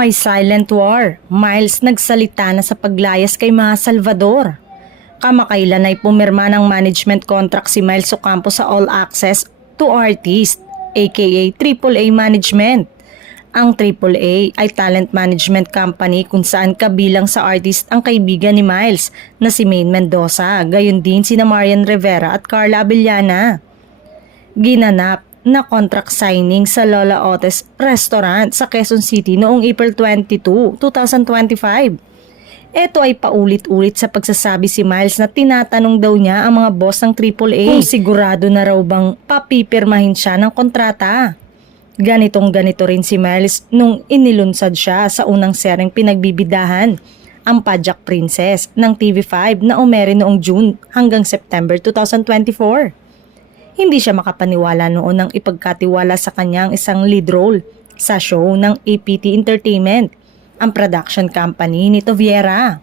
May silent war. Miles nagsalita na sa paglayas kay Maha Salvador. Kamakailan ay pumirma ng management contract si Miles Ocampo sa All Access to Artist, aka AAA Management. Ang AAA ay talent management company kung saan kabilang sa artist ang kaibigan ni Miles na si Maine Mendoza, gayon din sina Marian Rivera at Carla Abellana. Ginanap na contract signing sa Lola Otes Restaurant sa Quezon City noong April 22, 2025. Ito ay paulit-ulit sa pagsasabi si Miles na tinatanong daw niya ang mga boss ng AAA kung sigurado na raw bang papipirmahin siya ng kontrata. Ganitong-ganito rin si Miles nung inilunsad siya sa unang seryeng pinagbibidahan, ang Pajak Princess ng TV5 na umere noong June hanggang September 2024. Hindi siya makapaniwala noon nang ipagkatiwala sa kanya ang isang lead role sa show ng APT Entertainment, ang production company ni Toviera.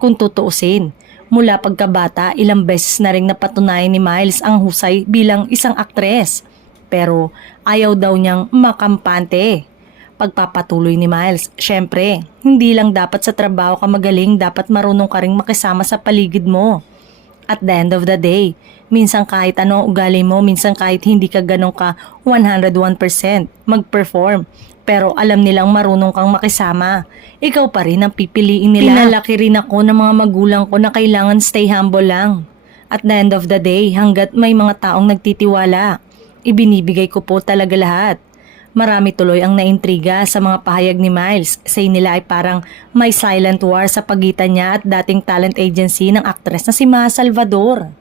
Kung tutuusin, mula pagkabata ilang beses na ring napatunayan ni Miles ang husay bilang isang aktres. Pero ayaw daw niyang makampante. Pagpapatuloy ni Miles, syempre, hindi lang dapat sa trabaho ka magaling, dapat marunong ka ring makisama sa paligid mo. At the end of the day, minsan kahit ano ugali mo, minsan kahit hindi ka ganun ka 101% mag-perform, pero alam nilang marunong kang makisama, ikaw pa rin ang pipiliin nila. Pinalaki rin ako ng mga magulang ko na kailangan stay humble lang. At the end of the day, hanggat may mga taong nagtitiwala, ibinibigay ko po talaga lahat. Marami tuloy ang naintriga sa mga pahayag ni Miles. Say nila ay parang may silent war sa pagitan niya at dating talent agency ng aktres na si Maha Salvador.